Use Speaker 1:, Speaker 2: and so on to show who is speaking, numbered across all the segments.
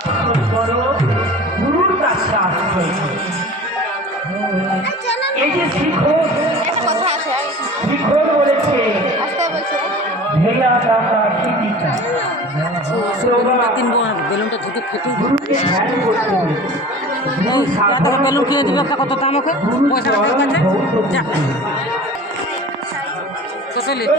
Speaker 1: তুমি করো গুরুর কাছে আশ্রয় করো। এই যে শিখর
Speaker 2: একটা কথা আছে আর
Speaker 1: শিখর বলেছে
Speaker 2: আসতে
Speaker 1: টাকা টিকিটা
Speaker 3: বেলুনটা যদি ফেটে বেলুন কিনে দিবে একটা কত দাম ওকে? পয়সা কাছে? যা। কত লিখি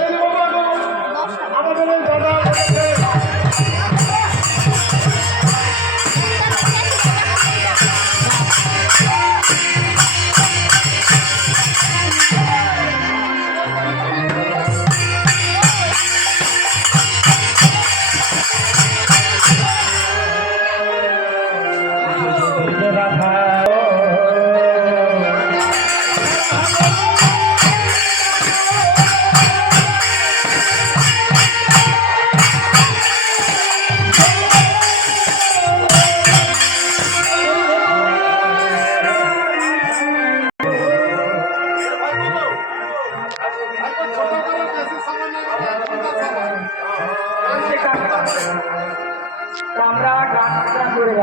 Speaker 1: করে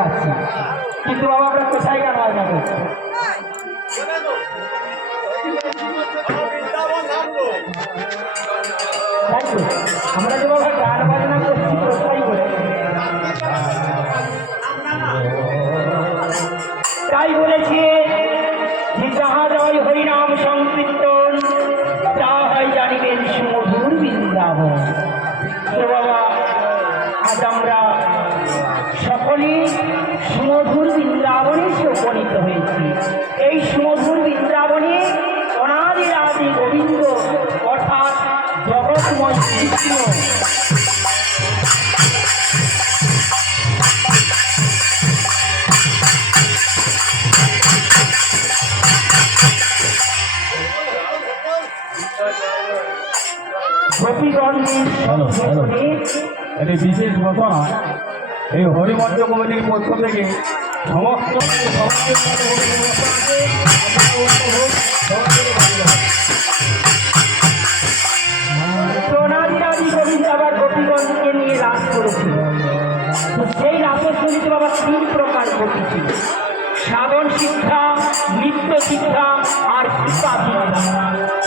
Speaker 1: কিন্তু বাবা, আমরা কোথায় করছি? আমরা যে বাবা গান বাজনা করছি কোথায় করছি তাই বলেছে হরিনাম সংকীর্তন তা হয় বাবা আমরা সকলে সুমধুর বৃন্দাবনে এসে উপনীত হয়েছি। এই সুমধুর বৃন্দাবনে অনাদি আদি গোবিন্দ অর্থাৎ জগৎময় কৃষ্ণ গোপীগণের
Speaker 4: বিশেষ ঘটনা এই হরিমন্ত্র কমিটির পক্ষ থেকে সমস্ত
Speaker 1: আদি গোবিন্দ আবার গোপীগঞ্জকে নিয়ে রাস করেছিল। সেই রাসের বাবা তিন প্রকার গোপী ছিল শিক্ষা, নৃত্য শিক্ষা আর কৃপা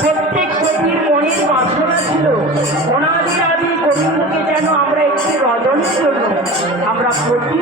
Speaker 1: প্রত্যেক গোপীর মনের বাসনা ছিল অনাদি আদি যেন আমরা একটি প্রতিরূপে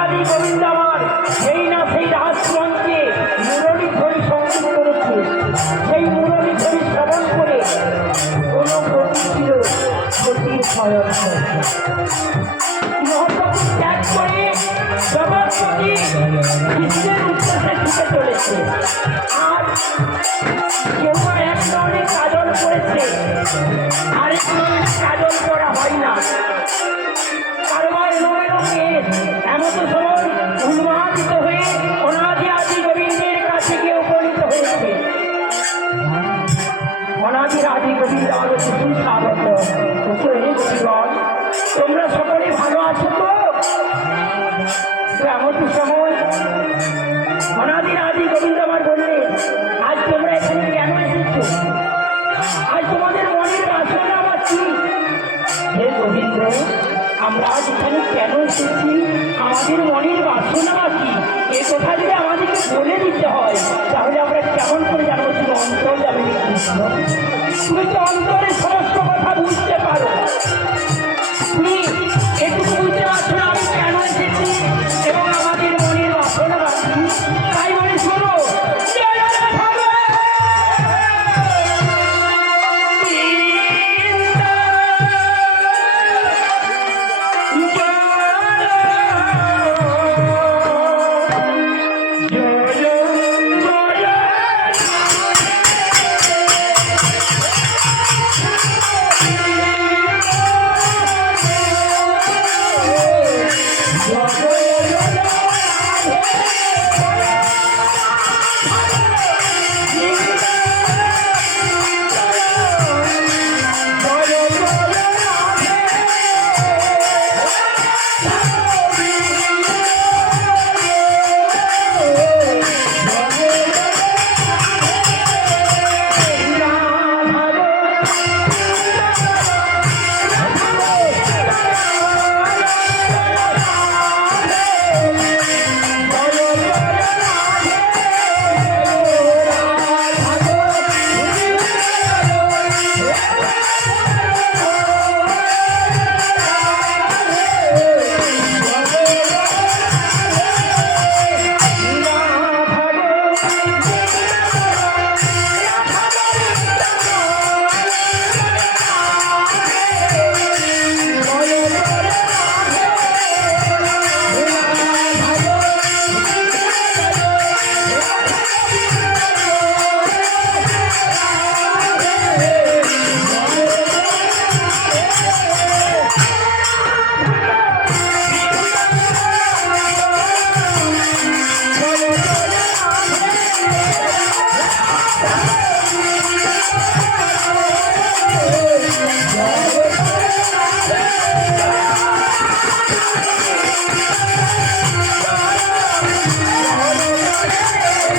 Speaker 1: আদি গোবিন্দ আমার। সেই না সেই রাজমঞ্চে মুরলী ধরি সংগীত করেছে। সেই মুরলী ধরি শ্রবণ করে কোনো গতি ছিল গতির করে জগৎপতি কৃষ্ণের আর কেউ এক ধরনের কাজল করেছে। আরেক তোমরা সকলে ভালো আছো তো এমন সময় অনাদি আদি গোবিন্দ আমার বললে আজ তোমরা এখানে কেন এসেছ আজ তোমাদের মনের বাসনা আমার গোবিন্দ আমরা আজ এখানে কেন এসেছি আমাদের মনের বাসনা কি এ কথা যদি আমাদেরকে বলে দিতে হয়, তাহলে আমরা কেমন করে জানব? তুমি অন্তর কৃষ্ণ তুমি তো অন্তরে সমস্ত কথা বুঝতে পারো।